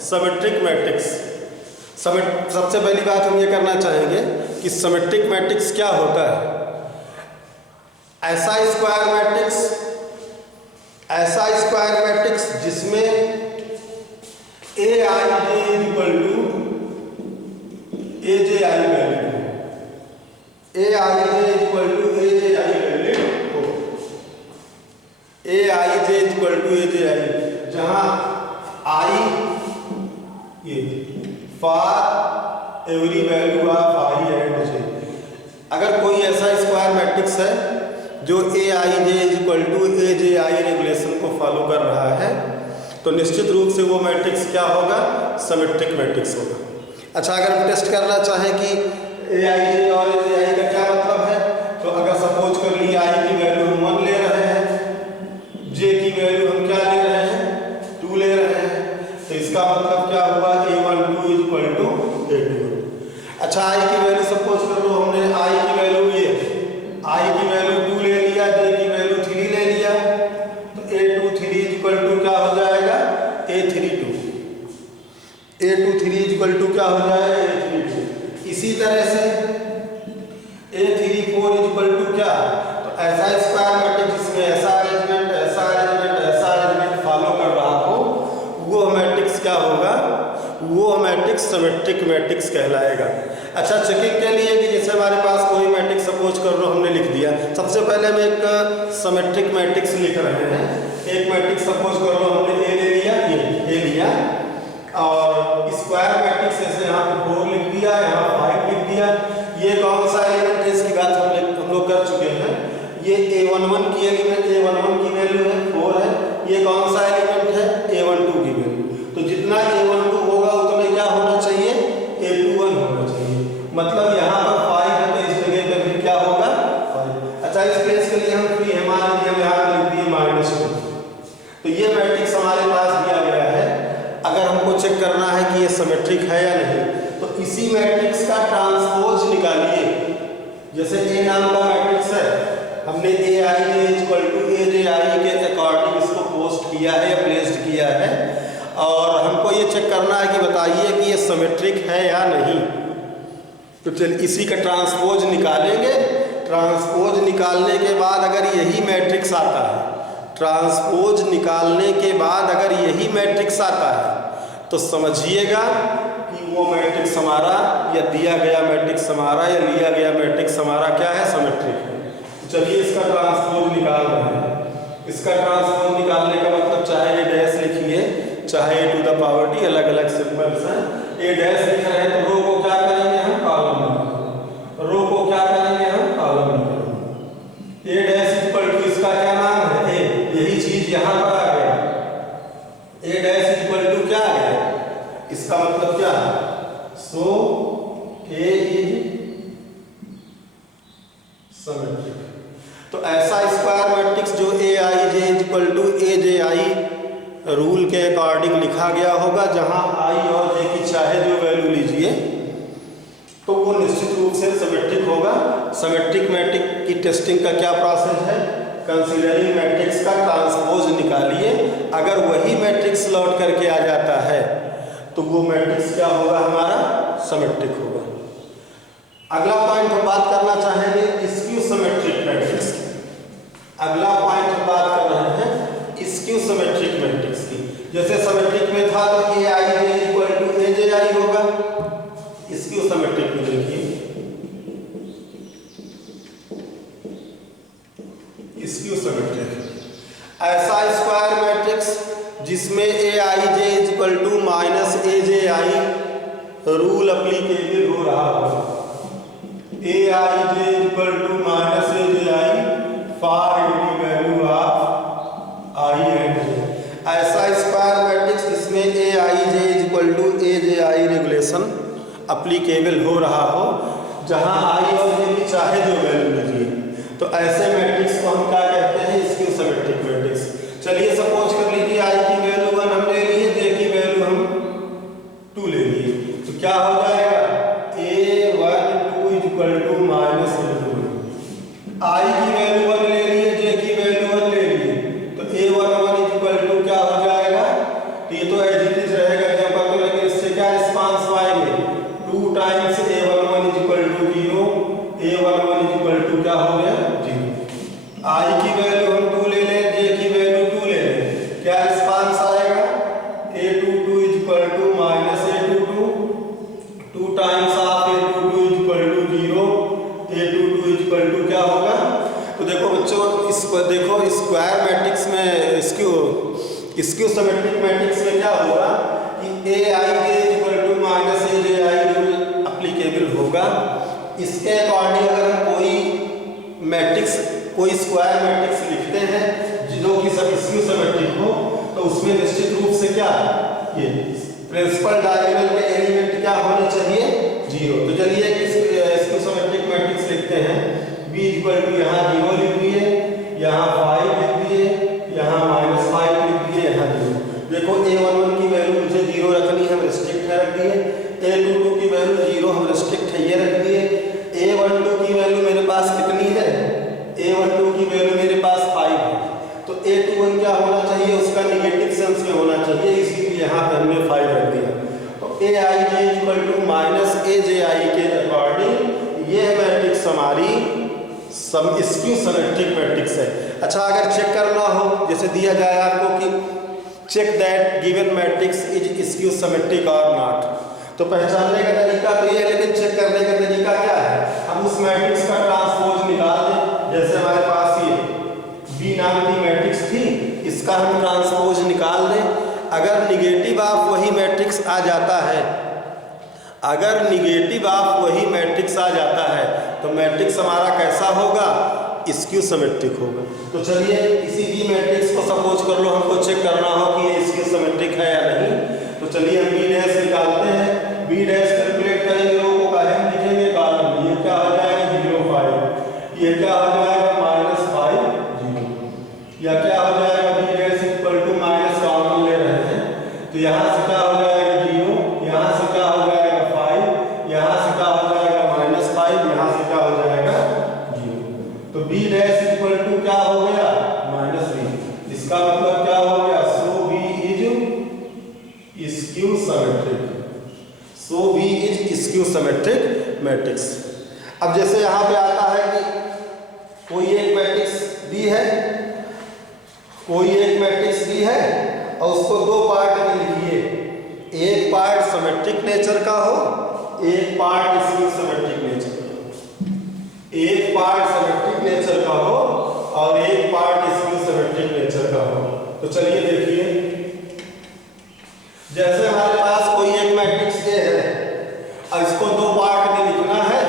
Symmetric matrix. सबसे पहली बात हम ये करना चाहेंगे कि सिमेट्रिक मैट्रिक्स क्या होता है। ऐसा स्क्वायर मैट्रिक्स जिसमें Aij equal to Aj value, Aij equal to Aj value हो, Aij इक्वल टू Aj, जहां I ये for every value of I and J। अगर कोई ऐसा स्क्वायर मैट्रिक्स है जो Aij equal to Aj regulation को फॉलो कर रहा है तो निश्चित रूप से वो मैट्रिक्स क्या होगा, सिमेट्रिक मैट्रिक्स होगा। अच्छा, अगर हम टेस्ट करना चाहें कि Aij और Aj का क्या मतलब है, तो अगर सपोज कर ली I की वैल्यू हम 1 ले रहे हैं, J की वैल्यू हम क्या ले रहे हैं, 2 ले रहे हैं, तो इसका मतलब क्या हुआ, A12 इक्वल टू A21। अच्छा, I की वैल्यू सपोज कर लो हमने I की वैल्यू I की वैल्यू 2 ले लिया, J की वैल्यू 3 ले लिया, तो A23 इक्वल टू क्या हो जाएगा, A32। A23 इक्वल टू क्या हो जाएगा, A32। इसी तरह से A34 इक्वल टू क्या, तो ऐसा स्क्वायर मैट्रिक्स जिसमें ऐसा अरेंजमेंट फॉलो कर रहा हो वो मैट्रिक्स क्या होगा, वो मैट्रिक्स सिमेट्रिक मैट्रिक्स कहलाएगा। अच्छा, चेकिंग के लिए कि जैसे हमारे पास कोई मैट्रिक्स सपोज कर लो हमने लिख दिया, सबसे पहले हम एक सिमेट्रिक मैट्रिक्स लिख रहे हैं। एक मैट्रिक्स सपोज कर लो हमने A ले लिया, ये A लिया, और स्क्वायर मैट्रिक्स जैसे यहाँ पे 4 लिख दिया, यहाँ 5 लिख दिया। ये कौन सा एलिमेंट है, इसकी बात हम लोग कर चुके हैं। ये A11 की एलिमेंट, A11 की वैल्यू है 4 है। ये कौन सा एलिमेंट है, A12 की वैल्यू। तो जितना A12 होगा उतना क्या होना चाहिए, A21 होना चाहिए। मतलब यहाँ पर 5 है तो इस जगह पर भी क्या होगा, 5। अच्छा, इस केस के लिए हम फ्री है, मान लीजिए हम यहाँ लिख दिए -2। तो ये मैट्रिक्स हमारे पास दिया गया है। अगर हमको चेक करना है कि ये सिमेट्रिक है या नहीं, तो इसी मैट्रिक्स का ट्रांसपोज निकालिए। जैसे A नाम का मैट्रिक्स है, हमने Aij इक्वल टू Aj के अकॉर्डिंग इसको पोस्ट किया है या प्लेस्ड किया है, और हमको ये चेक करना है कि बताइए कि ये सिमेट्रिक है या नहीं। तो चलिए इसी का ट्रांसपोज निकालेंगे। ट्रांसपोज निकालने के बाद अगर यही मैट्रिक्स आता है, ट्रांसपोज निकालने के बाद अगर यही मैट्रिक्स आता है तो समझिएगा कि वो मैट्रिक्स हमारा या दिया गया मैट्रिक्स हमारा या लिया गया मैट्रिक्स हमारा क्या है, सिमेट्रिक है। चलिए इसका ट्रांसपोज निकाल रहे हैं। इसका ट्रांसपोज निकालने का मतलब चाहे ये डैश लिखिए चाहे a to the power d, अलग अलग सिंबल्स हैं। a डैश लिख रहे हैं तो रो को क्या करेंगे हम, कॉलम में। रो को क्या करेंगे हम, कॉलम में। a डैश इक्वल टू इसका क्या नाम है, a। यही चीज यहां पर आ गया, a डैश इक्वल टू क्या आ गया, इसका मतलब क्या है, सो a इज सिमेट्रिक। तो ऐसा स्क्वायर मैट्रिक्स जो Aij equal to Aj rule के अकॉर्डिंग लिखा गया होगा, जहां I और J की चाहे जो वैल्यू लीजिए तो वो निश्चित रूप से सिमेट्रिक होगा। सिमेट्रिक मैट्रिक्स की टेस्टिंग का क्या प्रोसेस है, कंसीडरिंग मैट्रिक्स का ट्रांसपोज निकालिए। अगर वही मैट्रिक्स लौट करके आ जाता है तो वो मैट्रिक्स क्या होगा, हमारा सिमेट्रिक होगा। अगला पॉइंट हम बात करना चाहेंगे स्क्यू सिमेट्रिक मैट्रिक्स की। अगला पॉइंट हम बात कर रहे हैं स्क्यू सिमेट्रिक मैट्रिक्स की। जैसे सिमेट्रिक में था तो Aij इक्वल टू Aj होगा। स्क्यू सिमेट्रिक में देखिए, स्क्यू सिमेट्रिक ऐसा स्क्वायर मैट्रिक्स जिसमें Aij equal to -Aj rule applicable हो रहा हो। Aij equal to -Aj for every value of I and J। ऐसा स्क्वायर मैट्रिक्स जिसमें Aij equal to Aj regulation applicable हो रहा हो, जहां I और J की चाहे जो वैल्यू लीजिए, तो ऐसे मैट्रिक्स को हम क्या कहते हैं, स्क्यू सिमेट्रिक मैट्रिक्स। चलिए सपोज कर लीजिए I की वैल्यू 1 हम ले लिए, J की वैल्यू हम 2 ले लिए, तो क्या हो जाएगा, A12 equal to -A21। I की वैल्यू 1 ले लिए, J की वैल्यू 1 ले लिए, तो A11 इक्वल टू क्या हो जाएगा, तो ये तो एज इट इज रहेगा, जब A11 इक्वल टू क्या हो गया 0। I की वैल्यू हम 2 ले लें, J की वैल्यू 2 ले लें, क्या रिस्पांस आएगा A22 equal to minus A22, 2 times of A22 equal to 0, A22 equal to क्या होगा। तो देखो बच्चों इसको देखो स्क्वायर मैट्रिक्स में इसक्यू सिमेट्रिक मैट्रिक्स में क्या होगा कि Aij equal to minus Aj rule applicable होगा। इसके अकॉर्डिंग अगर हम कोई स्क्वायर मैट्रिक्स लिखते हैं जो कि सब इसक्यू सिमेट्रिक हो, तो उसमें निश्चित रूप से क्या ये प्रिंसिपल डायगोनल के एलिमेंट क्या होने चाहिए 0। तो चलिए इसक्यू सिमेट्रिक मैट्रिक्स लिखते हैं। b इक्वल टू यहाँ 0 लिख दिए, यहाँ 5 लिख दिए, यहाँ -5 लिख दिए, यहाँ 0। देखो A11 की वैल्यू मुझे 0 रखनी है, हम रिस्ट्रिक्ट है रख दिए। A22 की वैल्यू 0 हम रिस्ट्रिक्ट है ये रख दिए। A12 की वैल्यू मेरे पास कितनी है, A12 की वैल्यू मेरे पास 5 है, तो A21 क्या होना चाहिए, उसका निगेटिव सेंस में होना चाहिए, इसीलिए यहाँ पे हमने 5 रख दिया। तो Aij equal to minus Aj के अकॉर्डिंग ये मैट्रिक्स हमारी इसक्यू सिमेट्रिक मैट्रिक्स है। अच्छा अगर चेक करना हो, जैसे दिया जाए आपको कि check that given matrix is skew symmetric और नॉट, तो पहचानने का तरीका तो ये है, लेकिन चेक करने का तरीका क्या है, हम उस मैट्रिक्स का ट्रांसपोज निकाल दें। जैसे हमारे पास ये B नाम की मैट्रिक्स थी, इसका हम ट्रांसपोज निकाल दें। अगर निगेटिव ऑफ वही मैट्रिक्स आ जाता है, अगर निगेटिव ऑफ वही मैट्रिक्स आ जाता है, तो मैट्रिक्स हमारा कैसा होगा, इसक्यू सिमेट्रिक होगा। तो चलिए इसी B मैट्रिक्स को सपोज कर लो हमको चेक करना हो कि ये इसक्यू सिमेट्रिक है या नहीं, तो चलिए हम B डैश निकालते हैं। B डैश कैलकुलेट करेंगे, रो को काहे लिखेंगे कॉलम, ये क्या हो जाएगा 0 5, ये क्या हो जाएगा -5 0, या क्या हो जाएगा B dash equal to minus common ले रहे हैं, तो यहाँ से क्या हो जाएगा 0, यहाँ से क्या हो जाएगा 5, यहाँ से क्या हो जाएगा -5, यहाँ से क्या हो जाएगा 0। तो B डैश इक्वल टू क्या हो गया -b, इसका मतलब क्या हो गया, सो B is skew symmetric, so B is skew symmetric matrix. अब जैसे यहाँ पे आता है कि कोई एक मैट्रिक्स दी है, कोई एक मैट्रिक्स दी है और उसको 2 पार्ट में लिखिए, एक पार्ट सिमेट्रिक नेचर का हो, एक पार्ट इसक्यू सिमेट्रिक नेचर का हो, एक पार्ट सिमेट्रिक नेचर का हो और एक पार्ट इसक्यू सिमेट्रिक नेचर का हो। तो चलिए देखिए, जैसे हमारे पास कोई एक मैट्रिक्स A है और इसको 2 पार्ट में लिखना है,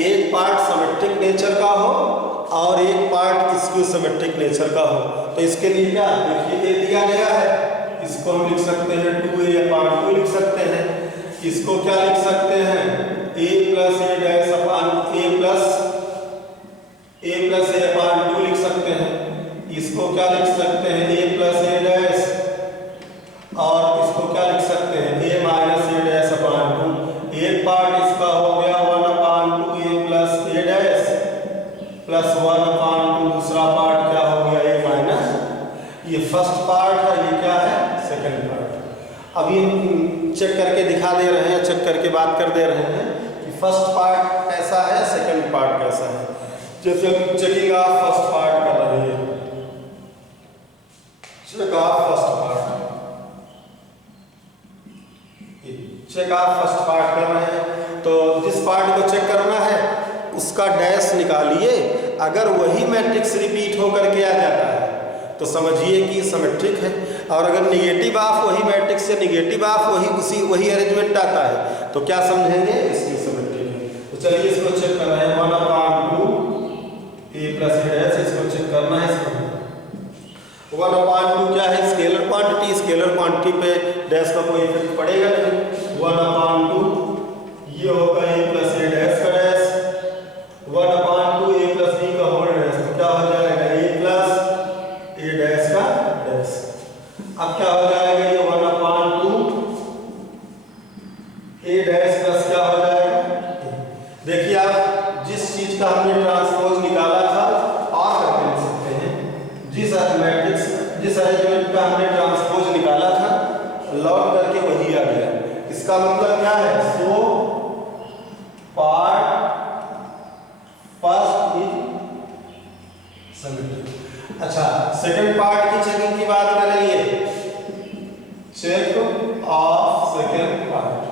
एक पार्ट सिमेट्रिक नेचर का हो और एक पार्ट इसक्यू सिमेट्रिक नेचर का हो। तो इसके लिए क्या देखिए, A दिया गया है, इसको हम लिख सकते हैं 2A या पार्ट 2 लिख सकते हैं। इसको क्या लिख सकते हैं, A plus A dash upon A plus A अपान 2 लिख सकते हैं। इसको क्या लिख सकते हैं, A प्लस A डैश, और इसको क्या लिख सकते हैं, A माइनस A डैश अपान 2। एक पार्ट इसका हो गया 1 अपान 2A plus A dash plus 1 अपान 2, दूसरा पार्ट क्या हो गया A माइनस, ये फर्स्ट पार्ट है, ये क्या है सेकंड पार्ट। अभी हम चेक करके दिखा दे रहे हैं, चेक करके बात कर दे रहे हैं कि फर्स्ट पार्ट कैसा है, सेकंड पार्ट कैसा है। जैसे हम चेकिंग ऑफ फर्स्ट पार्ट कर रहे हैं, check of first part, check of first part कर रहे हैं, तो जिस पार्ट को चेक करना है उसका डैश निकालिए। अगर वही मैट्रिक्स रिपीट होकर के आ जाता है तो समझिए कि सिमेट्रिक है, और अगर निगेटिव ऑफ वही मैट्रिक्स से निगेटिव ऑफ वही अरेंजमेंट आता है तो क्या समझेंगे, इसकी सिमेट्रिक है। तो चलिए इसको चेक करना है, 1 अपान 2 A प्लस A डैश, इसको चेक करना है। इसको 1 अपान 2 क्या है, स्केलर क्वांटिटी, स्केलर क्वांटिटी पे डैश का कोई इफेक्ट पड़ेगा नहीं। 1 अपान 2 ये होगा A प्लस A डैश का dash, 1 upon 2 A plus B का होल डैश, तो क्या हो जाएगा A प्लस A डैश का डैश। अब क्या हो जाएगा, ये 1 अपान 2 A डैश प्लस क्या हो जाएगा। देखिए आप जिस चीज का हमने ट्रांसपोज निकाला था और करके लिख सकते हैं, जिस अरेंजमेंट का हमने ट्रांसपोज निकाला था लौट करके वही आ गया। इसका मतलब क्या है, so part check of second part.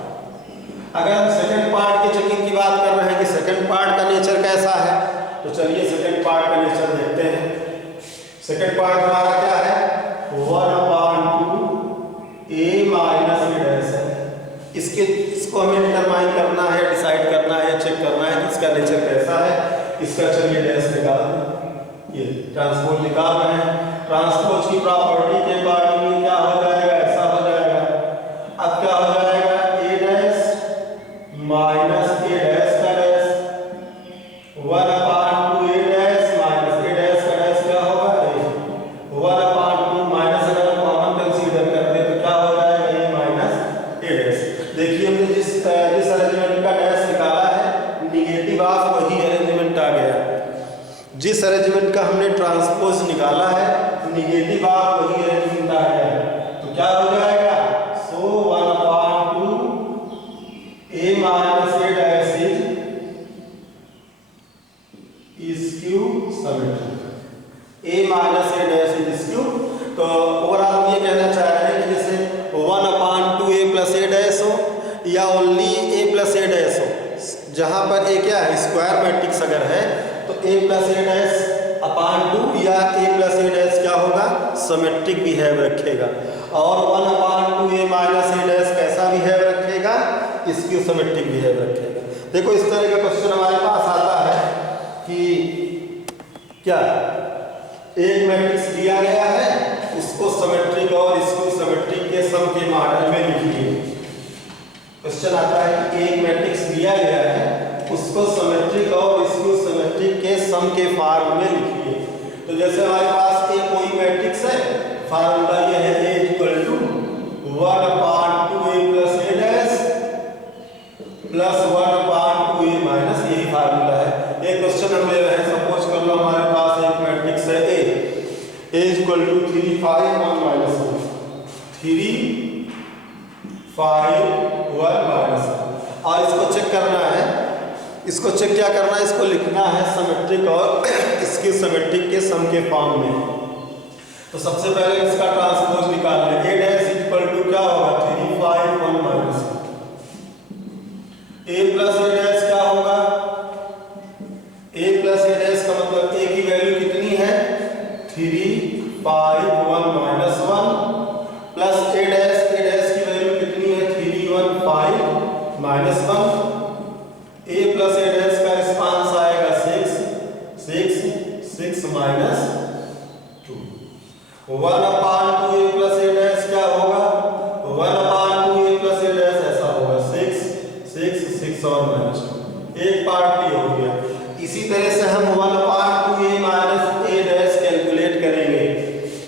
अगर हम सेकेंड पार्ट की चेकिंग की बात कर रहे हैं कि सेकेंड पार्ट का नेचर कैसा है, तो चलिए सेकेंड पार्ट का नेचर देखते हैं। सेकेंड पार्ट हमारा क्या है, 1/2 a माइनस b डैश है। इसको हमें डिटरमाइन करना है, डिसाइड करना है, चेक करना है कि इसका नेचर कैसा है। इसका चलिए डैश निकाल दें, ये ट्रांसपोज निकाल रहे हैं। ट्रांसपोज की प्रॉपर्टी के अकॉर्डिंग क्या हो जाएगा, ऐसा हो जाएगा। अब क्या हो जाएगा, a dash minus a dash का dash 1/2 a dash minus a dash का डैश क्या होगा, 1/2 माइनस अगर हम कॉमन कंसीडर करते हैं तो क्या हो जाएगा, a माइनस a डैश। देखिए हमने जिस अरेंजमेंट का डैश निकाला है, निगेटिव ऑफ वही अरेंजमेंट आ गया। जिस अरेंजमेंट का हमने ट्रांसपोज निकाला है, निगेटिव ऑफ वही अरेंजमेंट आ गया। तो क्या हो जाएगा, सो 1/2 a minus a dash is skew symmetric. a minus a dash is skew. तो ओवरऑल ये कहना चाह रहे हैं कि जैसे 1/2 a प्लस a डैश हो या only a plus a dash हो, जहां पर a क्या है, स्क्वायर मैट्रिक्स अगर है तो a प्लस a डैश अपान 2 या a प्लस a डैश क्या होगा, सिमेट्रिक बिहेव रखेगा। और 1/2 a माइनस a डैश कैसा बिहेव रखेगा, इसकी सिमेट्रिक बिहेव रखेगा। देखो इस तरह का क्वेश्चन हमारे पास आता है कि क्या एक मैट्रिक्स दिया गया है, उसको सिमेट्रिक और इसको सिमेट्रिक के सम के मॉडल में लिखिए। क्वेश्चन आता है कि एक मैट्रिक्स दिया गया है, उसको सिमेट्रिक और इसको सिमेट्रिक के सम के फॉर्म में लिखिए। तो जैसे हमारे पास एक कोई मैट्रिक्स है, फार्मूला ये है a equal to 1/2 a plus a dash plus 1/2 a minus, यही फार्मूला है। एक क्वेश्चन हम ले रहे हैं, सपोज कर लो हमारे पास एक मैट्रिक्स है a equal to 3 5 1 minus 1, 3 5 1 minus 1। और इसको चेक करना है, इसको चेक क्या करना है, इसको लिखना है सिमेट्रिक और इसके सिमेट्रिक के सम के फॉर्म में। तो सबसे पहले इसका ट्रांसपोज निकाल लें। a डैश इक्वल टू क्या होगा, 3 5 1 minus 1। a plus a dash क्या होगा, a प्लस a डैश का मतलब a की वैल्यू कितनी है, 3 5 1 माइनस 1 प्लस a डैश की वैल्यू कितनी है, 3 1 5 minus 1। a plus a dash का रिस्पांस आएगा 6 minus 2। 1/2 a plus a dash क्या होगा, 1/2 a प्लस a डैश ऐसा होगा 6 और माइनस 2। एक पार्ट भी हो गया। इसी तरह से हम 1/2 a minus a dash calculate करेंगे।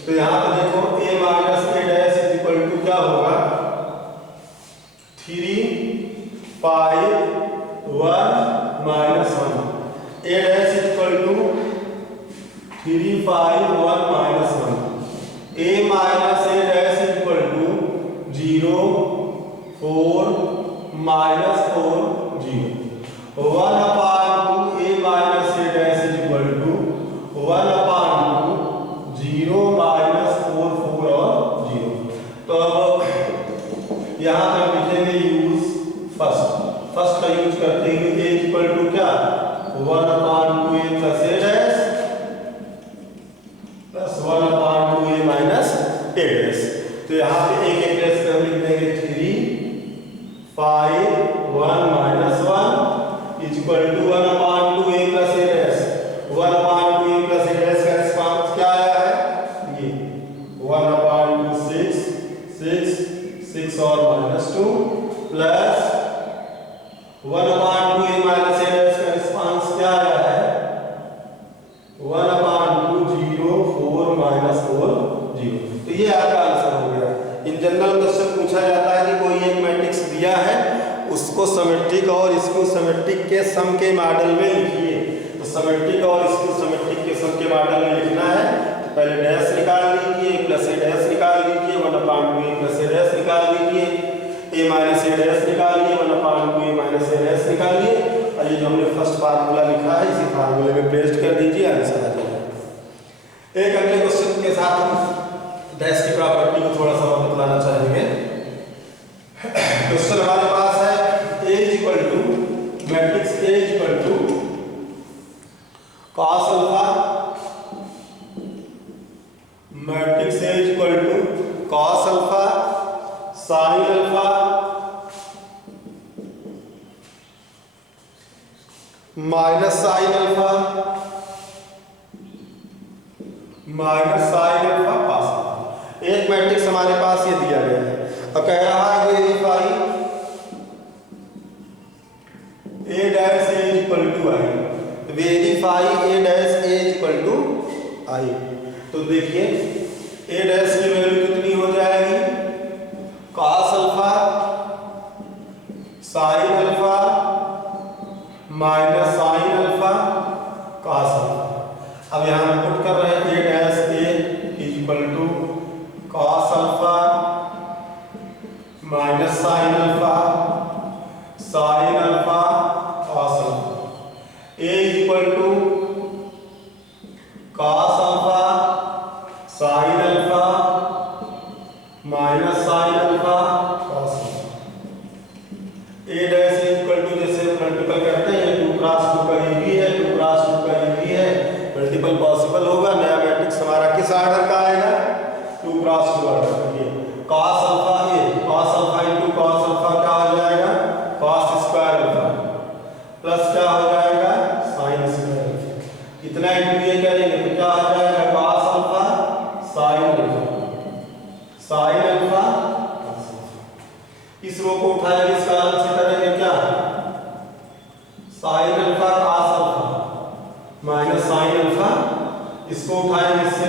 तो यहाँ पे देखो a minus a dash is equal to क्या होगा, 3 5 1 minus 1। a dash is equal to 3 5 1 minus 1। a minus a dash is equal to 0 4 minus 4 0। 1/2 a minus a dash is equal to 1/2 0 minus 4 4 और 0। तो अब यहाँ पर लिखेंगे यूज फर्स्ट का use करते हैं। a इक्वल टू क्या, 1/2 a plus a dash plus 1/2 a minus a dash. तो यहाँ पे एक डैश कर लिख देंगे 3 5 1 minus 1 is equal to 1/2 a plus a dash. 1/2 a plus a dash का रिस्पांस क्या आया है, ये 1/2 6 और minus 2 plus 1/2 a minus a dash का रिस्पांस क्या आया है, 1/2 0 4 माइनस 4 0। तो ये आपका आंसर हो गया। इन जनरल क्वेश्चन पूछा जाता है कि कोई एक मैट्रिक्स दिया है, उसको सिमेट्रिक और इसको सिमेट्रिक के सम के मॉडल में लिखिए। तो सिमेट्रिक और इसको सिमेट्रिक के सम के मॉडल में लिखना है, तो पहले डैश निकाल लीजिए, प्लस a डैश निकाल लीजिए, 1/2 a प्लस a डैश निकाल लीजिए, a माइनस a डैश निकालिए, 1/2 a माइनस a डैश निकालिए, और ये जो हमने फर्स्ट फार्मूला लिखा है इसी फार्मूले में पेस्ट कर दीजिए, आंसर आ जाएगा। एक अगले क्वेश्चन के साथ हम डैश की प्रॉपर्टी को थोड़ा सा और बतलाना चाहेंगे। क्वेश्चन हमारे पास है A is equal to matrix A is equal to cos alpha, matrix A is equal to cos alpha sin alpha minus sine alpha cos alpha. एक मैट्रिक्स हमारे पास ये दिया गया है और कह रहा है verify A dash A equal to I, verify A dash A equal to I. तो देखिए ए डैश की वैल्यू कितनी हो जाएगी, cos alpha sin alpha minus sine alpha cos alpha. अब यहाँ पुट कर रहे हैं A dash A is equal to cos alpha minus sine alpha cos alpha. A is equal to cos alpha sin alpha minus sine alpha cos alpha. A dash equal to जैसे multiple करते हैं 2 cross 2 का ये भी है, 2 cross 2 का ये भी है, मल्टीपल पॉसिबल होगा। नया मैट्रिक्स हमारा किस ऑर्डर का आएगा, 2 क्रॉस 2 ऑर्डर का। ये cos अल्फा ये cos alpha into cos alpha क्या हो जाएगा, cos स्क्वायर अल्फा प्लस क्या हो जाएगा sin स्क्वायर अल्फा। इतना इनटू ये करेंगे तो क्या हो जाएगा cos अल्फा sin अल्फा इस रो को उठाएंगे, इसका अलग से करेंगे क्या, sin alpha cos alpha minus sin alpha, इसको उठाएंगे इससे